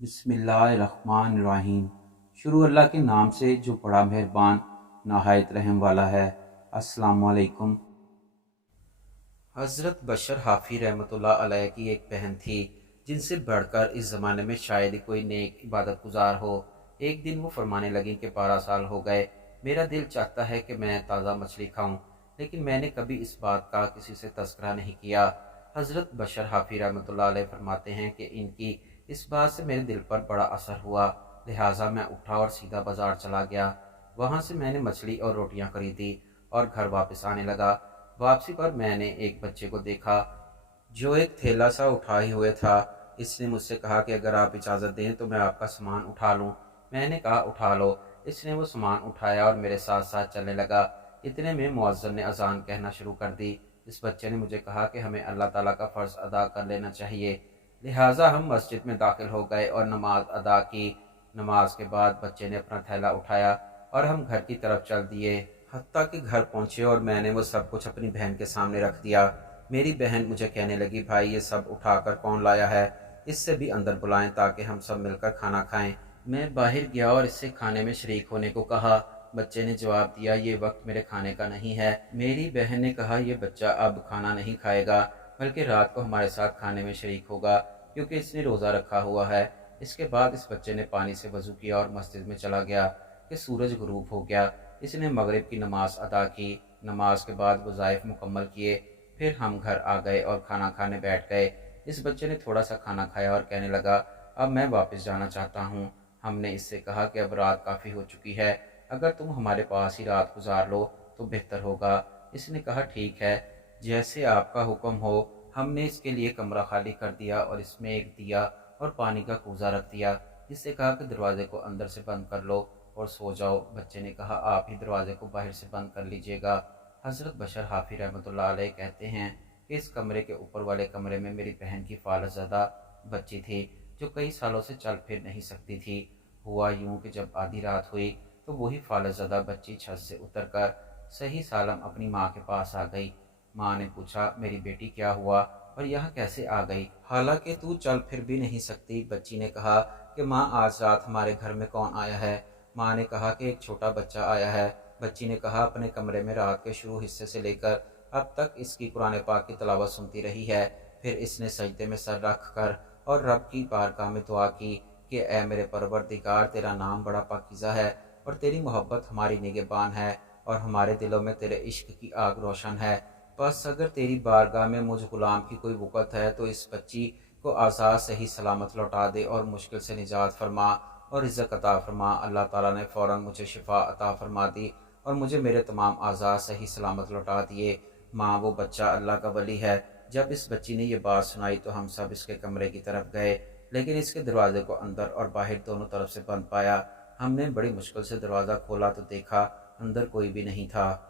बिस्मिल्लाहिर्रहमानिर्रहीम। शुरू अल्लाह के नाम से जो बड़ा मेहरबान नहायत रहम वाला है। अस्सलामु अलैकुम। हज़रत बशर हाफ़ी रहमतुल्लाह अलैह की एक बहन थी जिनसे बढ़कर इस ज़माने में शायद ही कोई नेक इबादत गुजार हो। एक दिन वो फरमाने लगी कि 12 साल हो गए, मेरा दिल चाहता है कि मैं ताज़ा मछली खाऊं, लेकिन मैंने कभी इस बात का किसी से तज़किरा नहीं किया। हज़रत बशर हाफ़ी रहमतुल्लाह अलैह फरमाते हैं कि इनकी इस बात से मेरे दिल पर बड़ा असर हुआ, लिहाजा मैं उठा और सीधा बाज़ार चला गया। वहाँ से मैंने मछली और रोटियाँ खरीदी और घर वापस आने लगा। वापसी पर मैंने एक बच्चे को देखा जो एक थैला सा उठाए हुए था। इसने मुझसे कहा कि अगर आप इजाज़त दें तो मैं आपका सामान उठा लूं। मैंने कहा उठा लो। इसने वो सामान उठाया और मेरे साथ साथ चलने लगा। इतने में मुअज्जिन ने अजान कहना शुरू कर दी। इस बच्चे ने मुझे कहा कि हमें अल्लाह ताला का फ़र्ज़ अदा कर लेना चाहिए, लिहाजा हम मस्जिद में दाखिल हो गए और नमाज अदा की। नमाज के बाद बच्चे ने अपना थैला उठाया और हम घर की तरफ चल दिए। हत्ता कि घर पहुंचे और मैंने वो सब कुछ अपनी बहन के सामने रख दिया। मेरी बहन मुझे कहने लगी, भाई ये सब उठाकर कौन लाया है, इससे भी अंदर बुलाएं ताकि हम सब मिलकर खाना खाएं। मैं बाहर गया और इससे खाने में शरीक होने को कहा। बच्चे ने जवाब दिया, ये वक्त मेरे खाने का नहीं है। मेरी बहन ने कहा, ये बच्चा अब खाना नहीं खाएगा बल्कि रात को हमारे साथ खाने में शरीक होगा क्योंकि इसने रोज़ा रखा हुआ है। इसके बाद इस बच्चे ने पानी से वज़ू किया और मस्जिद में चला गया कि सूरज गुरूब हो गया। इसने मगरिब की नमाज अदा की। नमाज के बाद वज़ाइफ मुकम्मल किए। फिर हम घर आ गए और खाना खाने बैठ गए। इस बच्चे ने थोड़ा सा खाना खाया और कहने लगा, अब मैं वापस जाना चाहता हूँ। हमने इससे कहा कि अब रात काफ़ी हो चुकी है, अगर तुम हमारे पास ही रात गुजार लो तो बेहतर होगा। इसने कहा, ठीक है, जैसे आपका हुक्म हो। हमने इसके लिए कमरा खाली कर दिया और इसमें एक दिया और पानी का कूज़ा रख दिया। इससे कहा कि दरवाजे को अंदर से बंद कर लो और सो जाओ। बच्चे ने कहा, आप ही दरवाजे को बाहर से बंद कर लीजिएगा। हज़रत बशर हाफ़ी रहमतुल्लाह अलैह कहते हैं कि इस कमरे के ऊपर वाले कमरे में मेरी बहन की फालज़दा बच्ची थी जो कई सालों से चल फिर नहीं सकती थी। हुआ यूं कि जब आधी रात हुई तो वही फालज़दा बच्ची छत से उतरकर सही सालम अपनी माँ के पास आ गई। माँ ने पूछा, मेरी बेटी क्या हुआ और यहाँ कैसे आ गई, हालांकि तू चल फिर भी नहीं सकती। बच्ची ने कहा कि माँ, आज रात हमारे घर में कौन आया है। माँ ने कहा कि एक छोटा बच्चा आया है। बच्ची ने कहा, अपने कमरे में रात के शुरू हिस्से से लेकर अब तक इसकी कुरान पाक की तिलावत सुनती रही है। फिर इसने सजदे में सर रख कर और रब की बारगाह में दुआ की कि ए मेरे परवरदिगार, तेरा नाम बड़ा पाकीज़ा है और तेरी मोहब्बत हमारी निगहबान है और हमारे दिलों में तेरे इश्क की आग रोशन है। बस अगर तेरी बारगाह में मुझ गुलाम की कोई वक़्त है तो इस बच्ची को आज़ाद सही सलामत लौटा दे और मुश्किल से निजात फरमा और रिज़्क़ अता फरमा। अल्लाह ताला ने फ़ौरन मुझे शिफा अता फरमा दी और मुझे मेरे तमाम आज़ाद सही सलामत लौटा दिए। माँ, वो बच्चा अल्लाह का वली है। जब इस बच्ची ने ये बात सुनाई तो हम सब इसके कमरे की तरफ गए, लेकिन इसके दरवाजे को अंदर और बाहर दोनों तरफ से बंद पाया। हमने बड़ी मुश्किल से दरवाज़ा खोला तो देखा अंदर कोई भी नहीं था।